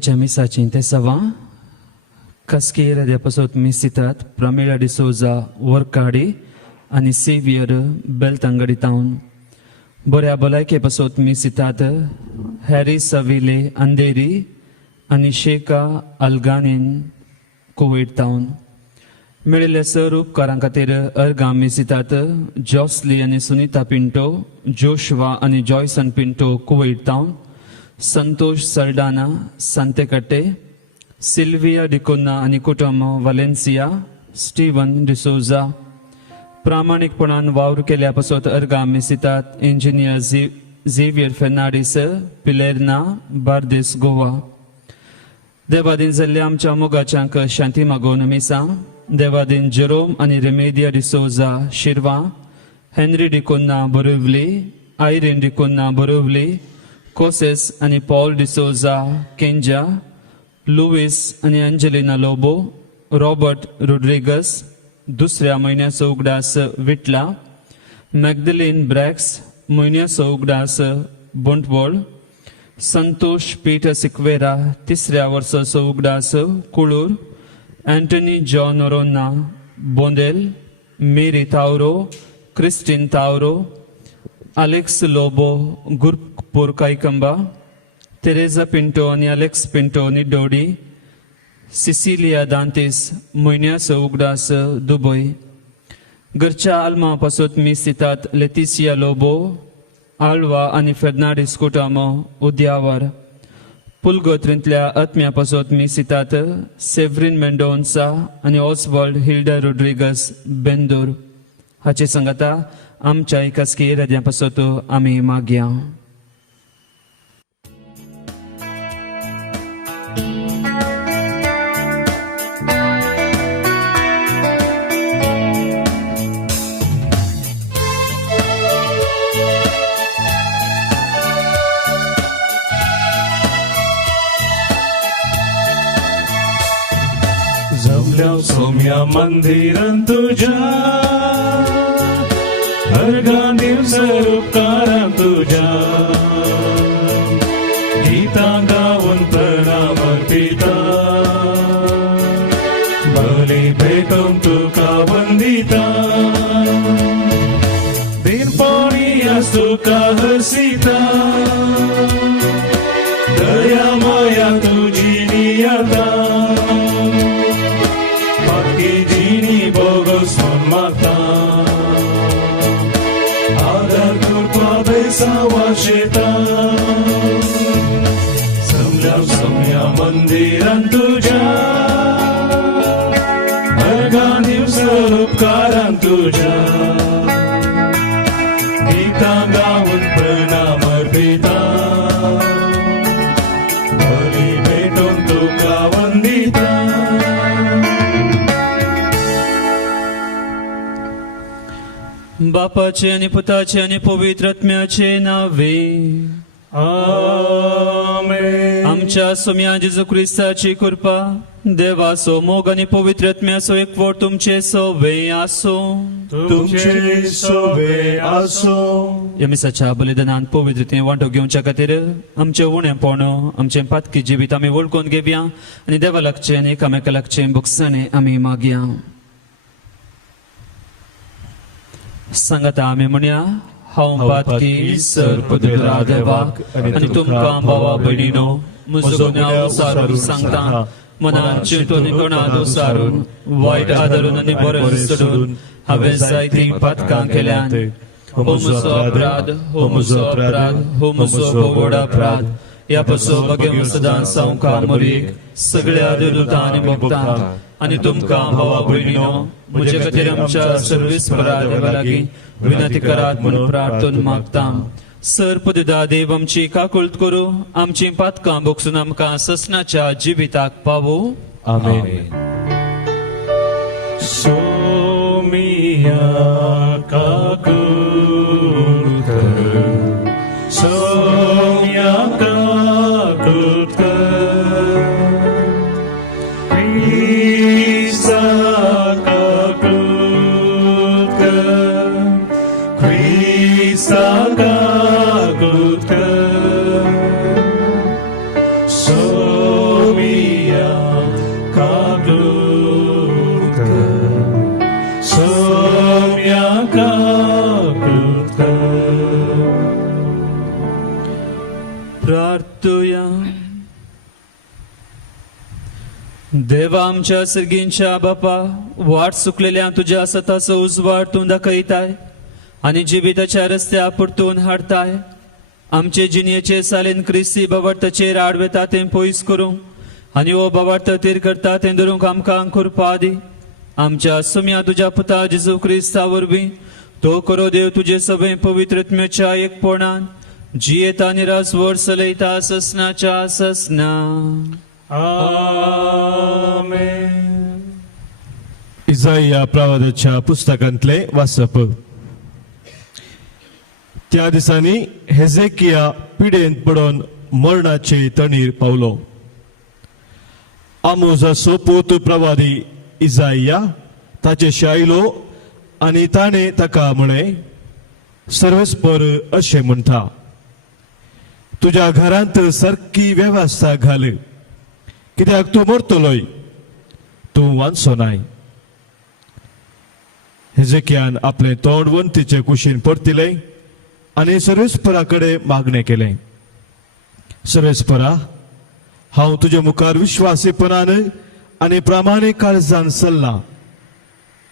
Tejcha misaci intesava, Caschiera de apăsot misitat, Pramila de Souza, Workadi, आणि saviour belt Angadi town बऱ्या भलायके पासत मिसितात Harry सविले Andheri आणि शेका अल्गानीन कुवेट टाउन मेळिल्ल्या सर्व उपकारां खातीर अर्गां मिसितात जॉस्ली आणि सुनीता पिंटो जोशवा आणि Joyson Pinto Kuwait town Santosh Saldanha Santekatte Sylvia डिकोना आणि कुटुंब वालेन्सिया स्टीवन डिसोजा प्रामाणिकपणान वावर केल्या पासत अर्गां मिसितात engineer Xavier Fernandes Pilerne Bardez Goa देवादीन जाल्ल्या आमच्या मोगाच्यांक शांती मागोवन मिसा देवादीन जेरोम आणि रेमेदिया डिसोजा शिरवा हेनरी डिकोन्ना बोरिवली आयरीन डिकोन्ना बोरिवली कोसेस आणि पॉल डिसोजा केंजा लुईस आणि अंजेलिना लोबो रॉबर्ट रोड्रिगस दुसऱ्या महिन्याचो उगडास विटला मॅग्दलिन ब्रॅक्स म्हयन्याचो उगडास बोंटवळ संतोष पीटर सिक्वेरा तिसऱ्या वर्साचो उगडास कुळूर अँटनी जॉन ओरोना Bondel Mary Tauro Christine Tauro Alex Lobo Gurpur Kaikamba Tereza Pinto आणि Alex Pinto Nidodi Cecilia Dantis म्हयन्याचो उगडास दुबय घरच्या आल्मा पासत मिसितात लेतिसिया लोबो आल्वा आणि फेर्नांडीस कुटामो उद्यावर पुलगोत्रींतल्या आत्म्या पासत मिसितात सेव्हरीन मेंडोन्सा आणि ऑसवर्ल्ड हिल्डा रोड्रिगस बेंदूर हाचे सांगाता आमच्या कास्की रद्या पासत आमी मागया सोम्या मंदिरान तुझ्या अर्गां दिवसर उपकारां तुझ्या गीतां गावून प्रणाम अर्पिता बली भेटून तुका वंदिता दिनपणी तुका हरसिता दया माया तुझी नियता सोम्या मंदिरान तुझ्या अर्गां दिवसर उपकारां तुझ्या गीतां गावून प्रणाम अर्पिता बली भेटून तुका वंदिता बापाचे आणि पुताचे आणि पवित्र आत्म्याचे नावे आमेन. आमच्या सोम्या जेजू ख्रिस्ताची कृपा देवाचो मोग आणि पवित्र आत्म्याचो एकवट तुमचे सोवे आसो तुमचे सोवे आसो ह्या मिसाच्या बलिदानान पवित्रतेन वांटो घेवच्या खातीर आमचे उणेपण आमचे पातकी जिवीत आमी वळखून घेवया आणि देवा लागचे आणि एकामेका लागचे बुकसाने आमी मागया सांगता आमी म्हणया हांव पातकी सरपदुरा देवाक आणि तुमकां भावा भयणीनो म्हजो गुन्यांव सारून सांगता मनान चिंतून कोणादो सारून वायट आदरून आनी बरें सोडून हांवें जायतीं पातकां केल्यात हो म्हजो अपराध हो म्हजो अपराध हो म्हजो भोगोड अपराध ह्या पासो बगेम सदांच हांव मोरीक सगळ्या देवदूतां आनी भक्तांक आणि तुमकां भावा भयणीनो म्हजे खातीर आमच्या सर्वेस्परा देवा लागीं विनंती करात म्हणून प्रार्थना मागता सर्पदुदा देव आमची काकुळट करू आमची पातकां बोगसून आमकां ससनाच्या जिविताक पावो आमेन. सोमिया काकुळट सोमिया काकुळट So सम्यका कृत्का प्रार्थूया. देवा आमच्या सर्गींच्या बापा, वाट चुकलेल्या तुझ्या सताचो उजवाड तूं दाखयताय आणि जिविताच्या रस्त्या परतून हाडताय. आमचे जिणेचे सालेन क्रिस्ती बाबार्थाचेर आडवेता तें पयस करूं आनी हो बाबार्थ तीर करता तें धरूंक आमकां कृपा दी. आमच्या सुम्या तुझ्या पुता जेजू क्रिस्ता वरवीं तो करो देव तुझे सगळे पवित्रत्म्याच्या एकपणान जियेता निरास वर चलयता ससनाच्या ससना. आमेन. इसाया प्रवादाच्या पुस्तकांतले वाचप. त्या दिसांनी हेजेकिया पिडेंत पडून मरणाचे तणीर पावलो. आमोजाचो पूत प्रवादी इसाया ताचेशी आयलो आनी ताणें ताका म्हळें, सर्वेस्पर अशें म्हणटा, तुज्या घरांत सारकी वेवस्था घाल, कित्याक तूं मरतलोय, तूं वांचो नाय. हेजेकियान आपले तोंड वंतीचे कुशीन परतिले आनी सर्वेस्परा कडेन मागणें केलें, सर्वेस्परा, हांव तुजे मुखार विश्वासीपणान आनी प्रामाणीक काळजान चल्लां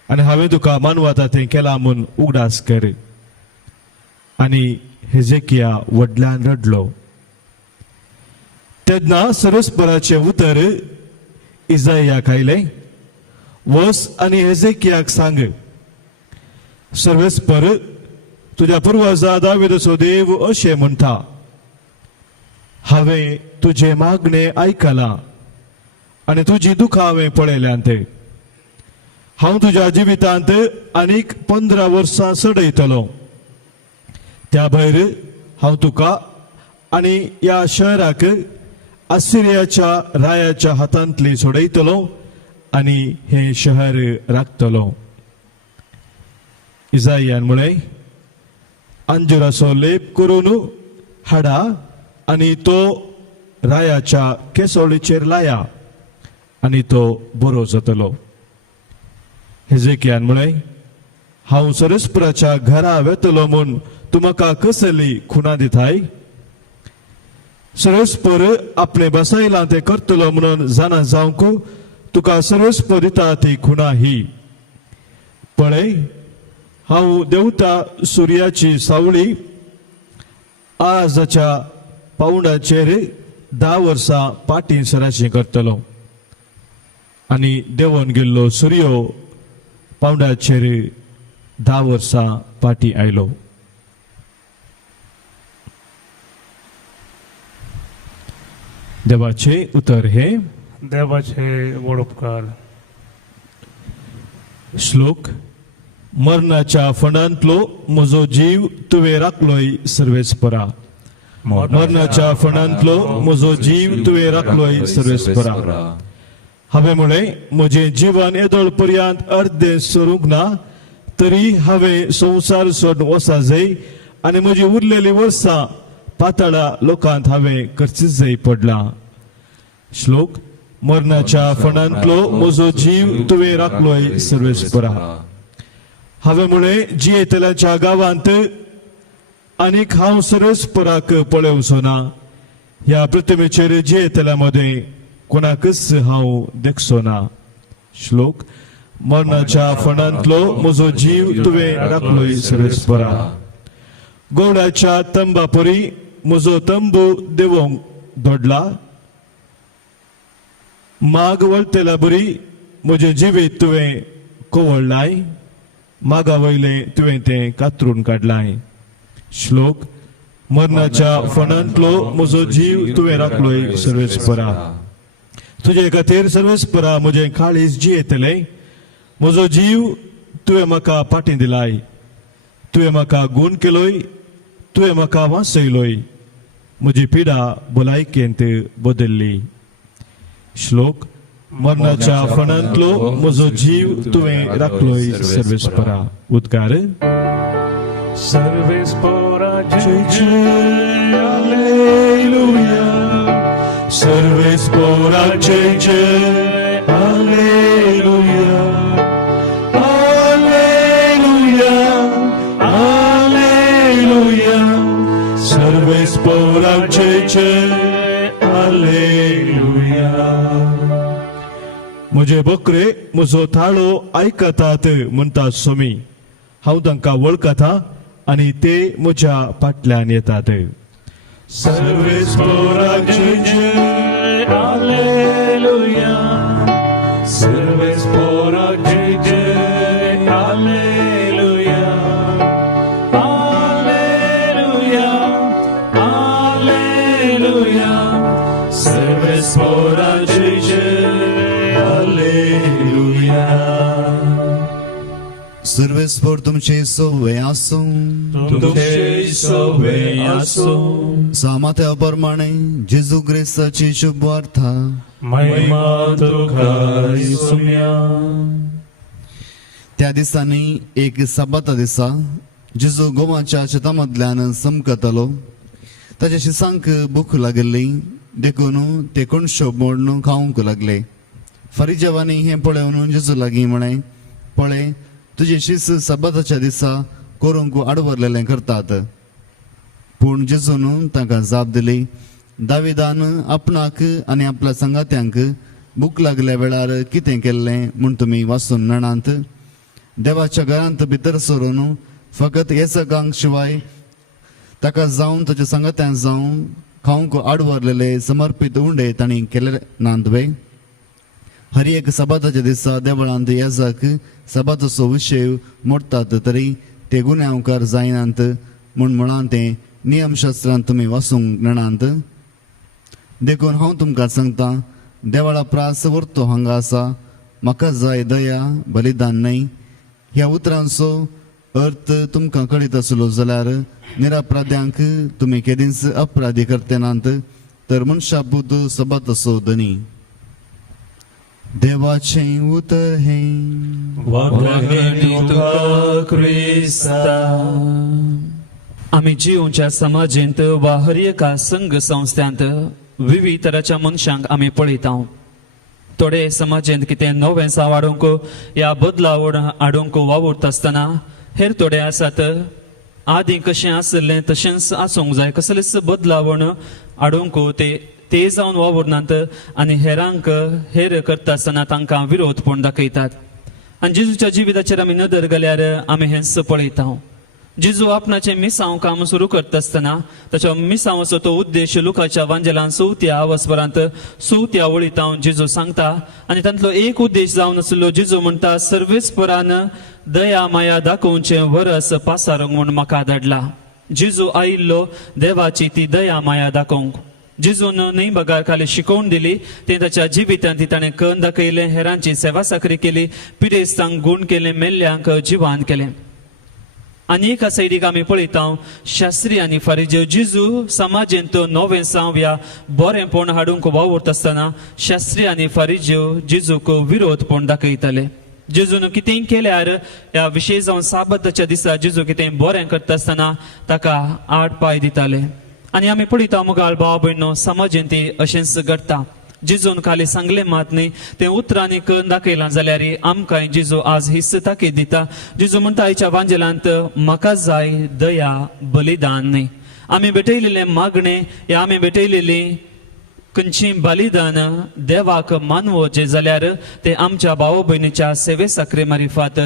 आनी हांवें तुका मानवता तें केलां म्हूण उगडास कर. आनी हेजेकिया व्हडल्यान रडलो. तेन्ना सर्वेस्पराचें उतर इसायाक आयलें, वच आनी हेजेकियाक सांग, सर्वेस्पर तुज्या पुर्वजा दाविदाचो देव अशें म्हणटा, हांवें तुजें मागणें आयकलां आनी तुजीं दुखां हांवें पळयल्यांत. हांव तुज्या जिवितांत आनीक 15 वर्सां चडयतलो. त्या भायर हांव तुका आनी ह्या शहराक आसिरियाच्या रायाच्या हातांतली सोडयतलो आनी हें शहर राखतलो. इसायान म्हळें, अंजुराचो लेप करून हाडा आनी तो रायाच्या केसोळीचेर लाया आनी तो बरो जातलो. हेजेकियान म्हळें, हांव सर्वेस्पराच्या घरा वेतलो म्हूण तूं म्हाका कसली खुणा दिताय? सर्वेस्पर आपणे बसायलां तें करतलो म्हणून जाणा जावंक तुका सर्वेस्पर दिता ती खुणा ही. पळय, हांव देवता सुर्याची सावळी आजाच्या पावंडाचेर 10 वर्सां पाटी सराशी करतलो आनी देंवोन गेल्लो सूर्यो पावंडाचेर 10 वर्सां पाटी आयलो. देवाचे उतर हे. देवाचे व्हड उपकार. श्लोक. मरणाच्या फणांतलो म्हजो जीव तुवें राखलोय सर्वेस्परा. मरणाच्या फणांतलो म्हजो जीव तुवें राखलोय सर्वेस्परा. हांवें म्हळें, म्हजें जिवन येदोळ पर्यंत अर्दें सरूंक ना, तरी हांवें संवसार सोडून वचा जाय आनी म्हजी उरलेलीं वर्सां पाताळा लोकांत हांवें करचीच जाय पडलां. श्लोक. मरणाच्या फणांतलो म्हजो जीव तुवें राखलोय सर्वेस्परा. हांवें म्हळें, जियेतल्याच्या गांवांत आनीक हांव सर्वेस्पराक पळयवचो ना. ह्या प्रतिमेचेर जियेतल्या मदें कोणाकच हांव देखचो ना. श्लोक. मरणाच्या फणांतलो म्हजो जीव तुवें राखलोय सर्वेस्परा. गवळ्याच्या तंबा परी म्हजो तंबू देवोंक धोडला. माग वळतेल्या बरी म्हजें जिवीत तुवें कोवळलाय. मागा वयलें तुवें तें कातरून काडलाय. श्लोक. मरणाच्या फणांतलो म्हजो जीव तुवें राखलोय सर्वेस्परा. तुजे खातीर सर्वेस्परा म्हजें काळीज जियेतलें. म्हजो जीव तुवें म्हाका पाटी दिलाय. तुवें म्हाका गूण केलोय. तुवें म्हाका वाचयलोय. म्हजी पिडा भलायकेंत बदल्ली. श्लोक. मरणाच्या फणांतलो म्हजो जीव तुवें राखलोय सर्वेस्परा. उद्गार. सर्वेस्परा जय जय हालेलुया. सर्वेस्परा जय जय हालेलुया. हालेलुया. जय हालेलुया. म्हजे बकरे म्हजो थाळो आयकतात म्हणटा स्वामी. हांव तांकां वळखता आनी ते म्हज्या फाटल्यान येतात. सर्वेस्पराक जय जय हालेलुया. सर्वेस्पराक जय जय हालेलुया. हालेलुया. हालेलुया. सर्वेस्पराक जय जय हालेलुया. सर्वेस्पर तुमचे सोवे आसूं. तुमचे सवे आसो. सामाथ्या प्रमाणे जेजू क्रिस्ताची शुभ वार्ता महिमा तुका सुम्या. त्या दिसांनी एक सबाता दिसा जेजू गोवाच्या शेतामदल्यान समकतलो. ताच्या शिसांक भूक लागली देखून ते कोणशो मोडून खावंक लागले. फरिजवानी हे पळोवन जेजू लागीं म्हणे, पळय तुझे शिस सबाताच्या दिसा करूंक आडवरलेले करतात. पूण जेजून तांकां जाप दिली, दाविदान आपणाक आनी आपल्या संगात्यांक भूक लागल्या वेळार कितें केल्लें म्हूण तुमी वाचून नणांत. देवाच्या घरांत भितर सरून फकत येसकांक शिवाय ताका जावन ताच्या संगात्यांक जावन खावंक आडवरलेले समर्पीत उंडे तांणी केले नांदवे. हर एक सबाताच्या दिसा देवळांत येजक सबाताचो विशय मोडटात तरी ते गुन्यांवकार जायनात म्हण ते नियमशास्त्रांत तुमी वाचूंक नणांत. देखून हांव तुमकां सांगता, देवाळा प्रास व्हरतो हांगा आसा, म्हाका जाय दया बलिदान न्हय. ह्या उतरांचो अर्थ तुमकां कळीत आसलो जाल्यार निरापराध्यांक तुमी केदींच अपराधी करतेनात तर मनशापूत सबाताचो धनी. देवाचें उतर हे वागणी तुका क्रिस्ता. आमी जिवच्या समाजेंत वा हर एका संघ संस्थांत विविध तराच्या मनशांक आमी पळयता. थोडे समाजेंत कितें नवें वाडोवंक या बदलाव हाडूंक वावुरता आसतना हेर थोडे आसात आदीं कशें आसलें तशेंच आसूंक जाय कसलेच बदलावण हाडूंक ते जावन वावुरनात आनी हेरांक हेर करता आसतना तांकां विरोधपण दाखयतात. आनी जेजूच्या जिविताचेर आमी नदर घाल्यार आमी हेंच पळयता. जेजू आपणाचें मिसांव काम सुरू करता आसतना ताच्या मिसांवाचो तो उद्देश लुकाच्या वांजेलान 4थ्या वस्परांत 4थ्या वळीत हांव जेजू सांगता. आनी तांतलो एक उद्देश जावन आसलो. जेजू म्हणटा, सर्वेस्परान दया माया दाखोवचें वरस पासारूंक म्हूण म्हाका धाडला. जेजू आयिल्लो देवाची ती दया माया दाखोवंक. जेजून न्हय बगार खाली शिकोवन दिली, तें ताच्या जिवितांत ताणें करून दाखयलें. हेरांची सेवा साखरी केली, पिरेस्तांक गूण केलें, मेल्ल्यांक जिवान केलें. आनी एका सायडीक आमी पळयता शास्त्री आनी फारिजेव. जेजू समाजेंत नवें ह्या बरेंपण हाडूंक वावुरता आसतना शास्त्री आनी फारिजेव जेजूक विरोधपण दाखयताले. जेजून कितेंय केल्यार ह्या विशेश जावन साबताच्या दिसा जेजू कितें बरें करता आसतना ताका आड पाय दिताले. आनी आमी पळयता मुगाळ भाव भयणो समाजेंत अशेंच घडटा. जेजून खाली सांगले मात न्ही, तें उतरांनी करून दाखयलां जाल्यार आमकां जेजू आज हिस्स ताकीद दिता. जेजू म्हणटा आयच्या वांजेलांत, म्हाका जाय दया बलिदान न्ही. आमी भेटयलेले मागणे या आमी भेटयलेली खंयची बलिदान देवाक मानवोचे जाल्यार ते आमच्या भाव भयणीच्या सेवे साखरे मारिफात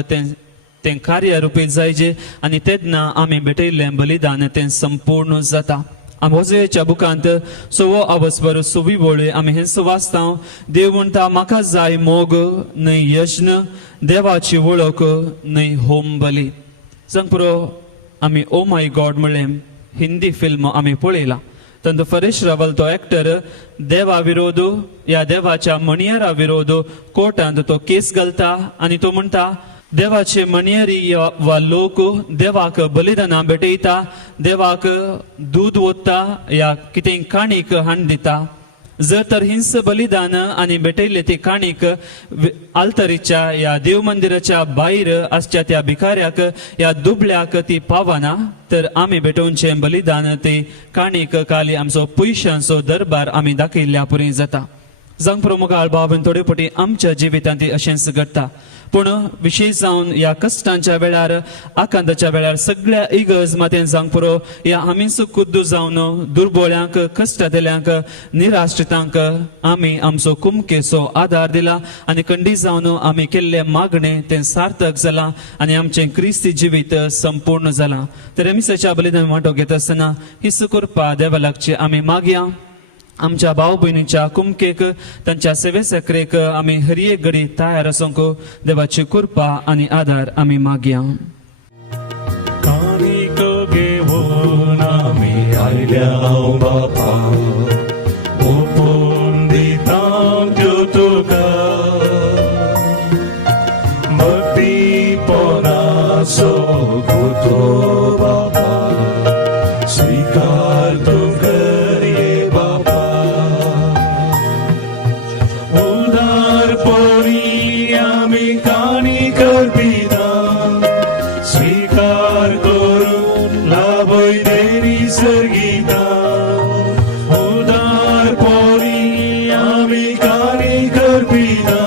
तें कार्य रुपीत जायचे आनी तेन्ना आमी भेटयल्लें बलिदान तें संपूर्ण जाता. होसेच्या बुकांत 6 अवस्वर 6 वळी आमी हेंच वाचता. देव म्हणटा, म्हाका जाय मोग न्हय यज्ञ, देवाची वळख न्हय होम बली. सांग पुरो आमी ओ माय गॉड म्हणलें हिंदी फिल्म आमी पळयला. तातूंत परेश रावल तो एक्टर देवा विरोध या देवाच्या मणियारा विरोध कोर्टांत तो केस घालता आनी तो म्हणटा, देवाचे मणियरी वा लोक देवाक बलिदानां भेटयता, देवाक दूध ओतता या कितें काणीक हाण दिता. जर तर हिंस बलिदान आनी भेटयले ती काणीक आल्तरीच्या या देव मंदिराच्या भायर आसच्या त्या भिकाऱ्याक या दुबळ्याक ती पावना, तर आमी भेटोवचें बलिदान ते काणीक खाली आमचो पयशांचो दरबार आमी दाखयल्ल्या पुरी जाता. जांग प्रमुख बाबन थोडे पटी आमच्या जिवितांत ती अशेंच घडटा पूण विशेष जावन ह्या कश्टांच्या वेळार आकांताच्या वेळार सगळ्या इगर्ज मातेन जावंक पुरो ह्या आमीच खुद्द जावन दुर्बळ्यांक कश्टांतल्यांक निराश्रितांक आमी आमचो कुमकेचो आदार दिला आनी खंडी जावन आमी केल्ले मागणे तें सार्थक जालां आनी आमचें क्रिस्ती जिवीत संपूर्ण जालां तर रेमिसाच्या बलिदान वांटो घेत आसतना ही सुकृपा देवा लागची आमी मागया आमच्या भाव भयणीच्या कुमकेक तांच्या सेवे सक्रेक आमी हर एक घडी तयार आसूंक देवाची कृपा आनी आदार आमी मागया काणीक घेवन आमी आयल्या बापा ओपून दिता त्यो तुका भक्तीपणाचो गुतो बापा स्वीकार तूं कर ये बापा उदारपणी आमी काणी करपिता स्वीकार करून लाभय देवी सर्गीता उदारपणी आमी काणी करपिता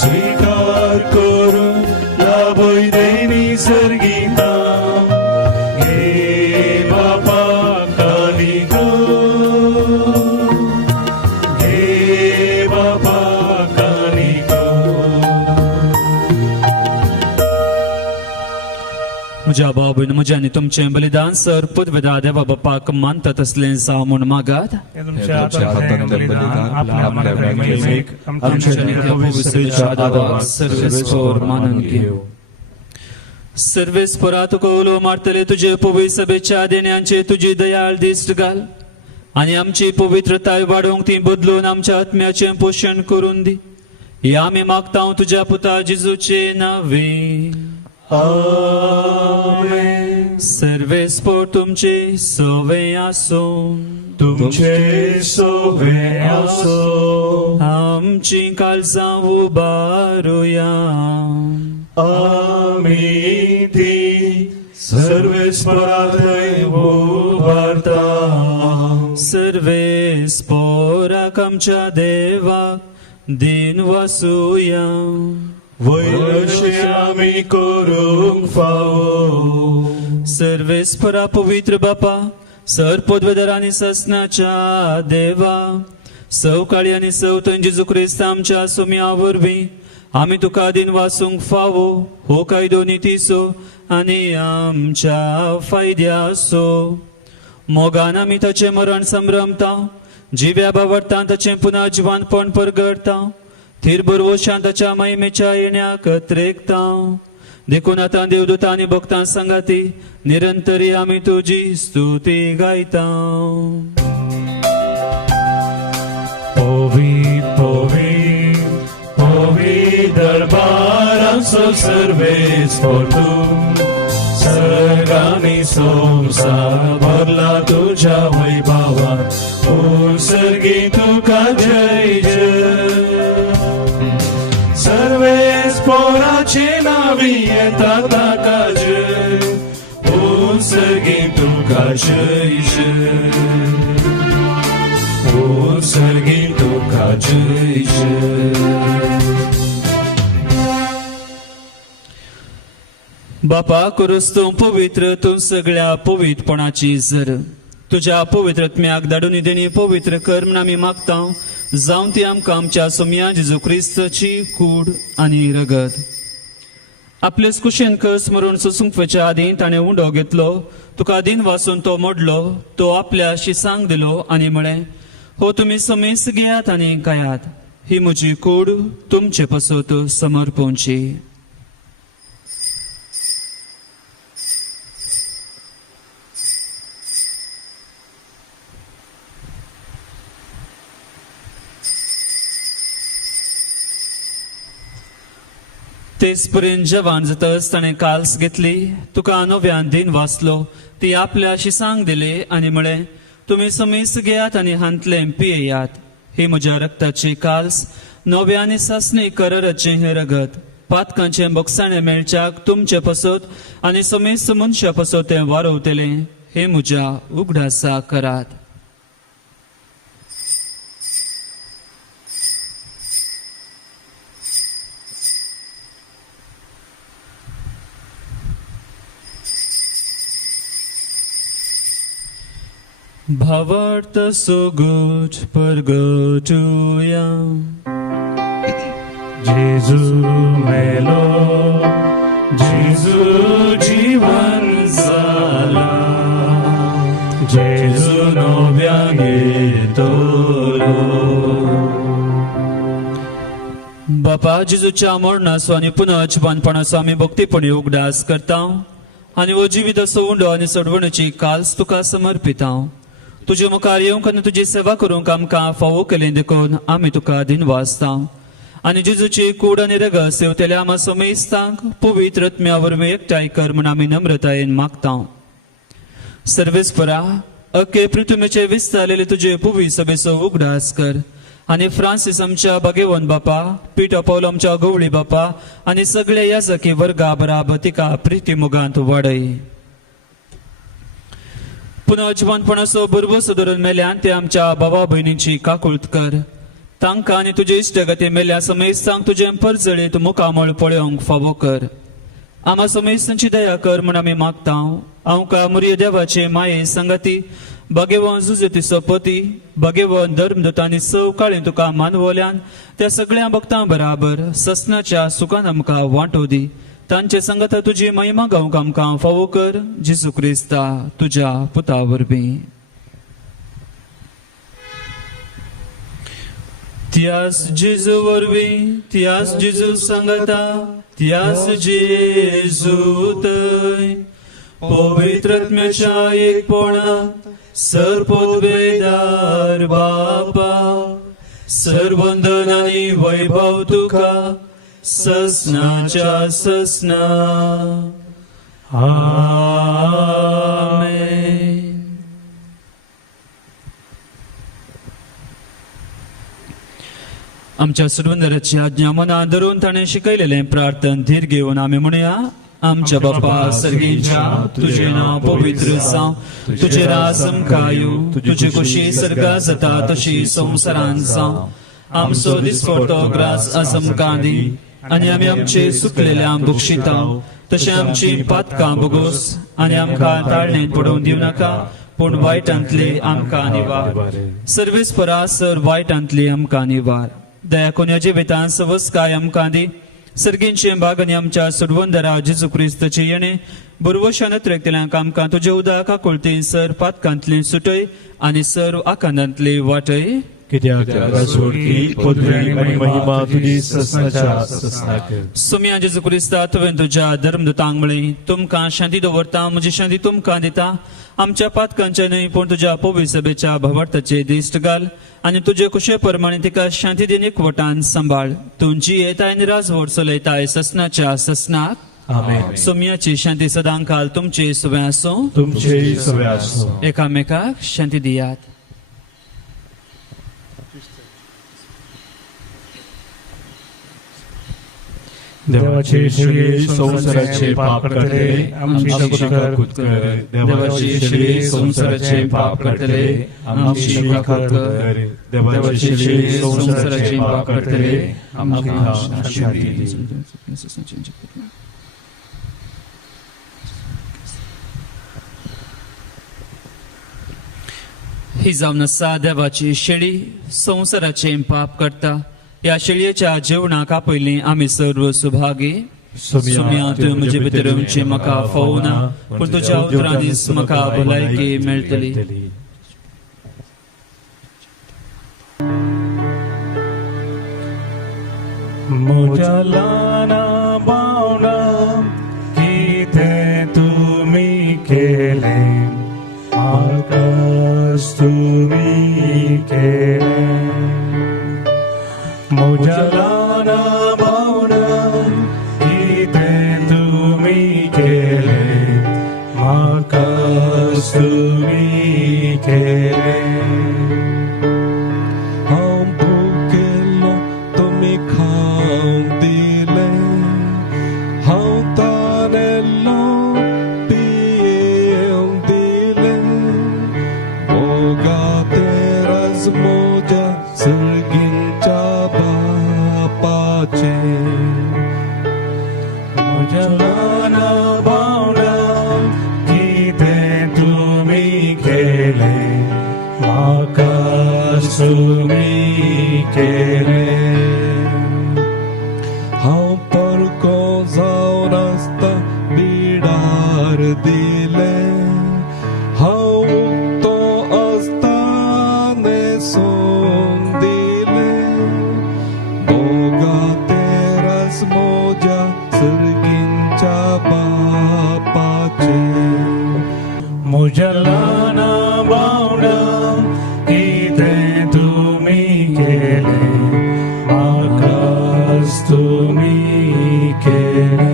स्वीकार करून लाभय देवी सर्गीता घे बापा काणी घे बापा काणी म्हज्या भाव भयण म्हजें आनी तुमचें बलिदान सर पुदवेदा देवा बापाक मानतात असलें जावं म्हूण मागात तुमच्या हातांतलें बलिदान आपल्या महिमेक आमच्या नित्य पवित्रेच्या आदाराक सर्वेस्वर मानून घेव सर्वेस्परा तुका उलो मारतले तुजे पवित्र सभेच्या देण्यांचे तुजी दयाळ दिश्ट घाल आनी आमची पवित्रताय वाडोवंक ती बदलून आमच्या आत्म्याचें पोशण करून दी हे आमी मागता तुज्या पुता जेजूचे नांवे आमेन सर्वेस्पर तुमची सवय आसूं तुमचे सोबे आसो आमची काळजां उबारुया आमी ती सर्वेस्परांतय उबारता सर्वेस्पराक आमच्या देवाक दिन वासुया वैरशे आमी करूंक फावो सर्वेस्परा पवित्र बापा सर पदवेदार आनी ससनाच्या देवा सवकाळी आनी सवतन जेजू क्रिस्त आमच्या सुम्या वरवीं आमी तुका दिन वासूंक फावो हो कायदो नितीसो आनी आमच्या फायद्यासो मोगान आमी ताचें मरण संभ्रमता जिव्या बावडटा ताचें पुना जिवानपण परगडता थीर बरवशान ताच्या महिमेच्या येण्याक त्रेकता देखून आतां देवदूतां आनी भक्तां संगाती निरंतरी आमी तुजी स्तुती गायता पोवी पोवी पोवी दरबारांचो सर्वेस्पर तूं सर्गांनी संवसार भरला तुज्या वैभवान ओ सर्गी तुका जय जय सर्वेस्पराचे नावी येता ताका जय ओ सर्गी तुका जय जय ओ सर्गी तुका जय जय बापा करूस तूं पवित्र तूं सगळ्या पवित्रपणाची झर तुज्या पवित्रत्म्याक धाडून देणी पवित्र कर म्हूण आमी मागता जावं ती आमकां आमच्या सोम्या जेजू क्रिस्ताची कूड आनी रगत आपलेच कुशेन कस मरून सुसूंकच्या आदीं ताणें उंडो घेतलो तुका दिन वाचून तो मोडलो तो आपल्या शिसांक दिलो आनी म्हळें हो तुमी समेस घेयात आनी खायात ही म्हजी कूड तुमचे पसत समर्पोवची तेच पर्यंत जवान जातच ताणें काल्स घेतली तुका नव्यान दिन वाचलो ती आपल्या शिसांक दिली आनी म्हळें तुमी समेस घेयात आनी हांतलें पियेयात ही म्हज्या रक्ताची काल्स नव्यानी सासणी करराचें हें रगत पातकांचें बोगसाणें मेळच्याक तुमचे पसत आनी समेस मनशा पसत तें वारवतलें हे म्हज्या उगडासा करात भावार्थ सोगुट परगटुया जेजू मेलो जेजू जीवन जाला जेजू नव्यागे तोलो बापा जेजूच्या मरणाचो आनी पुनः बांदपणाचो आमी भक्तीपणी उगडास करता आनी हो जिविताचो उंडो आनी सडवणीची काल्स तुका समर्पिता तुजे मुखार येवंक आनी तुजी सेवा करूंक आमकां फावो केलें देखून आमी तुका दिनवासता आनी जेजूची कूड आनी रगत सेवतेल्या आमा समेस्तांक पवित्र आत्म्या वरवीं एकठांय कर म्हूण आमी नम्रतायेन मागता सर्वेस्परा अख्खे पृथ्वीचे विस्तारलेले तुजे पुवी सभेचो उगडास कर आनी फ्रांसीस आमच्या बागेवन बापा पिटो पौलो आमच्या गवळी बापा आनी सगळे याजकी वर्गा बराबर तिका प्रिती मुगांत वाडय पुनः अजवानपणाचो बरोबर सुदारून मेल्यान ते आमच्या भावा भयणींची काकुळट कर तांकां आनी तुजे इश्टगती मेल्या समेस्तांक तुजे परजळीत मुखामळ पळोवंक फावो कर आमा समेस्तांची दया कर म्हूण आमी मागता आमकां मुर्य देवाचे माये संगती भगेवन जुजतीचो पती भगेवन धर्मदूतांनी सवकाळी तुका मानवल्यान त्या सगळ्या भक्तां बराबर ससनाच्या सुखान आमकां वांटो दी तांचे संगत तुजी महिमा गावंक आमकां फावो कर जेजू क्रिस्ता तुज्या पुता वरवीं त्यास जेजू वरवीं त्यास जेजू संगता त्यास जेजू थंय पवित्र आत्म्याच्या एकपणांत सर्पोद्वेदार बापा सर्वंदन आनी वैभव तुका ससनाच्या ससना आमेन. आमच्या सुरवंदराची आज्ञा मनात धरून ताणें शिकयलेलें प्रार्थन धीर घेवन आमी म्हणया आमच्या बापा सर्गींच्या तुझे नाव पवित्र जावं तुझे राज आमकां येवं तुझी खुशी सर्गा जाता तशी संवसारांत जावं आमचो दिसपडटो ग्रास आज आमकां दी आनी आमी आमचे सुकलेल्या बुक्षिता तशें आमची पातकां बोगोस आनी आमकां ताळणेंत पडोवन दिवं नाका पूण वायटांतली आमकां निवार सर्वेस्परा सर वायटांतली आमकां निवार दया कोण्या जिवितांत सवस्काय आमकां दी सर्गींचे भाग आनी आमच्या सुडवंदरा जेजू क्रिस्ताचे येणे बरोवशान त्रेकतल्यांक आमकां तुजे उदक आकुळतें सर पातकांतली सुटय आनी सर्व आकांतांतली वाटय कित्याक राजवटी पदवी आनी महिमा तुजी ससनाच्या ससनाक सुम्या जेजू क्रिस्ता तुवें तुज्या धर्मदूतांक म्हळें तुमकां शांती दवरता म्हजी शांती तुमकां दिता आमच्या पातकांचे न्हय पूण तुज्या पवित्र सभेच्या भवार्थाचे दिश्ट घाल आनी तुजे कुशे प्रमाणे तिका शांती दिन एकवटान सांबाळ तुमची येताय आनी राजवट चलयताय ससनाच्या ससनाक आमेन. सोम्याची शांती सदां काल तुमचे सुवे आसूं तुमचे सवे आसूं एकामेकाक शांती दियात देवाचे श्री संसाराचे पाप करते आमची शक्ती कुतकर देवाची श्री संसाराचे पाप करतले आमची कर देवाचे श्री संसाराचे पाप करतले आमकां शांती दी. ही जावन आसा देवाची शेळी संसाराचे पाप करता या शेळयेच्या जेवणाक आपयलीं आमी सर्व सुभागी सुम्या तुवें म्हजे भितर येवचें म्हाका फावो ना पूण तुज्या उतरांनीच म्हाका भलायकी मेळटली म्हज्या ल्हाना भावना कितें तुमी केलें आकाश तुमी केलें म्हज्या ल्हाना भावना कितें तुमी केलें आकाश तुमी केलें हांव भुकेलो तुमी खावंक दिलें हांव तानेलो पियेवंक दिलें बोगा तेराज म्हज्या सर्गींच्या बापाचें म्हज्या ल्हाना भावना कितें तुमी केलें तुम्ही केले. हांव परको जावन आसता बिडार दिले, हांव उक्तो आसता न्हेसून दिले. बोगा तेरास मोज्या सर्गींच्या बापाचे. म्हज्या ल्हाना भावंडा कितें तुम्ही केले, म्हाकाच तुम्ही केले.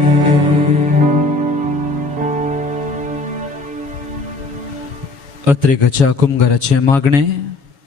अत्रेकाच्या कुंभाराचे मागणे.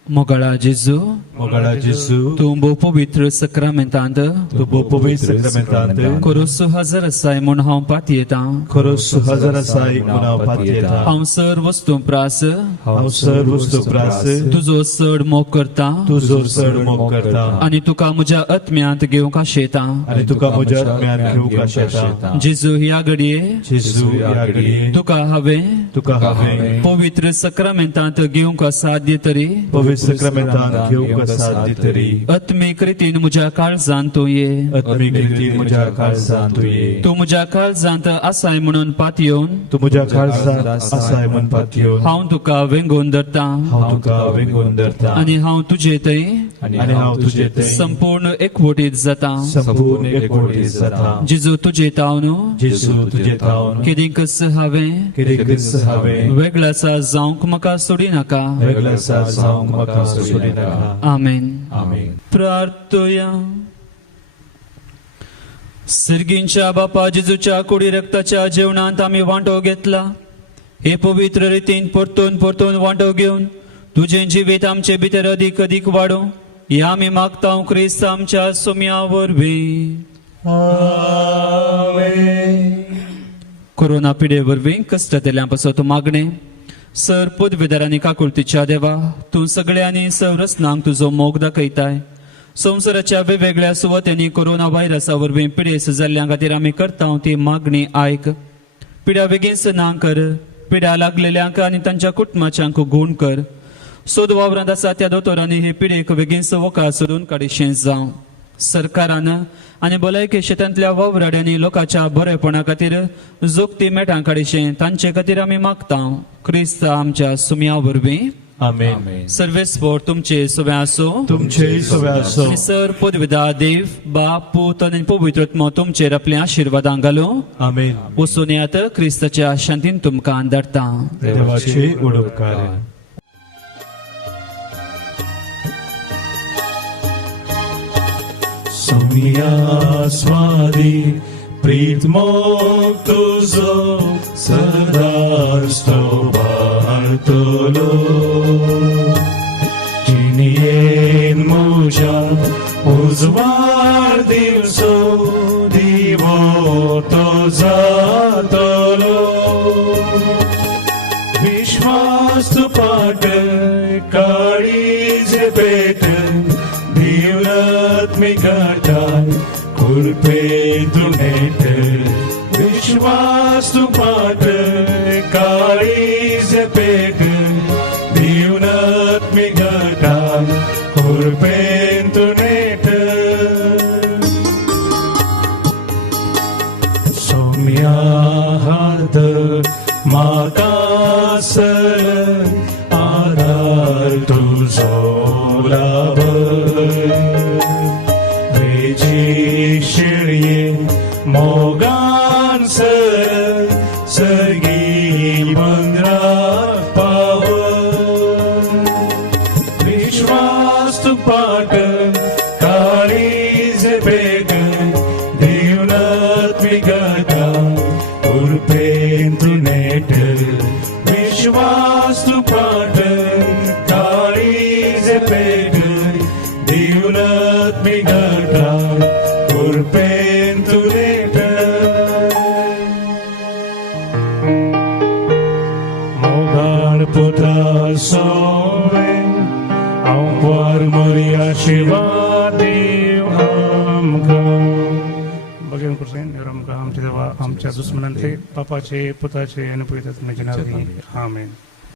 मोगळा जेजू, मोगाळा जेजू, तूं भोव पवित्र सक्रामेंतांत तू भोव पवित्र सक्रामेंतांत खरोच हजर आसाय म्हूण हांव पातयेतां. खरोच हजर आसाय म्हूण हांव पातयेतां. हांव सर वस्तू प्रास हांव सर्व वस्तू प्रास तुजो चड मोग करता तुजो चड मोग करता, आनी तुका म्हज्या आत्म्यांत घेवंक आशेतां. आनी तुका म्हज्या आत्म्यांत घेवंक आशेतां. जेजू ह्या घडये जेजू ह्या घडये तुका हांवें पवित्र सक्रामेंतांत घेवंक साध्य तरी पवित्र सक्रामेंतांत घेवंक साध्य तरी आत्मीक रितीन म्हज्या काळजांत तूं ये. आत्मीक रितीन म्हज्या काळजांत तूं ये. तूं म्हज्या काळजांत आसाय म्हणून पातयेवन तूं म्हज्या काळजांत आसाय म्हूण पातयेवन हांव तुका वेंगोवन धरतां. हांव तुका वेंगोवन धरतां. आनी हांव तुजे थंय आनी हांव तुजे थंय संपूर्ण एकवटीत जाता. संपूर्ण एकवटीत जाता. जेजू तुजे तावन जेजू तुजे तावन कितेंकच हांवें कितेंकच हांवें वेगळासा जावंक म्हाका सोडी नाका. वेगळासा जावंक म्हाका सोडी नाका. आमेन. आमेन. प्रार्थया. सर्गींच्या बापा जेजूच्या कुडी रक्ताच्या जेवणांत आमी वांटो घेतला. हे पवित्र रितीन परतून परतून वांटो घेवन तुझे जिवीत आमचे भितर अदीक अदीक वाडो. हे आमी मागता क्रिस्त आमच्या सोम्या वरवीं. कोरोना पिडे वरवीं कश्टांतल्यां पासून तूं मागणे. सर पदवीधरांनी काकुळतीच्या देवा, तूं सगळ्यांनी संरचनांक तुजो मोग दाखयताय. संवसाराच्या वेगवेगळ्या सुवातांनी कोरोना व्हायरसा वरवीं पिडेस जाल्ल्या खातीर आमी करता ती मागणी आयक. पिड्या बेगीनच ना कर. पिड्या लागलेल्यांक आनी तांच्या कुटुंबाच्यांक गूण कर. सोद वावरांत आसा त्या दोतोरांनी हे पिडेक बेगीनच वोका सोदून काडीशें जावं. सरकारान आनी भलायकी क्षेत्रांतल्या वावराड्यांनी लोकांच्या बरेपणा खातीर जोगती मेटां काडीशें तांचे खातीर आमी मागता. क्रिस्त आमच्या सुम्या वरवीं. आमेन. सर्वेस्पोर तुमचे सवे आसो. तुमचे सवे आसो. आनी सर पदवीदार देव बाप पूत आनी पवित्र आत्मा तुमचेर आपल्या आशिर्वादां घालो. आमेन. वचून येयात. क्रिस्ताच्या शांतीन तुमकां धाडटा. देवाचे उडोवकार. सोम्या स्वादी प्रीत मोग तुजो सदांच तो बाळगतलो. जिणयेन म्हज्या उजवाड दिवचो दिवो तो जातलो. विश्वास तुपाट काळीज पेट दिवनात मी गाठाय कुर्पे तुनेट. विश्वास तुपाट काळीज पेट दिवनात मी गाठाय कुर्पे तुनेट. सोम्या हात म्हाका सर आधार तुजो लाभ. वेची शिळये मोगान सर सर्गी बंदराक पाव. विश्वास तुपाट काळीज बेग दिवनात विगता उर्पेन तुनेट. विश्वास तुपाट काळीज बेग दिवनात विगता उर्पेन तुनेट. मोगाड पुता सोवे हांव पार मरी आशिर्वाद देव आमकां. भजन करसेन आमकां आमच्या देवा आमच्या दुस्मनांतले पापाचे पुताचे आणि पवित्र आत्म्याचे नावांनी आमेन.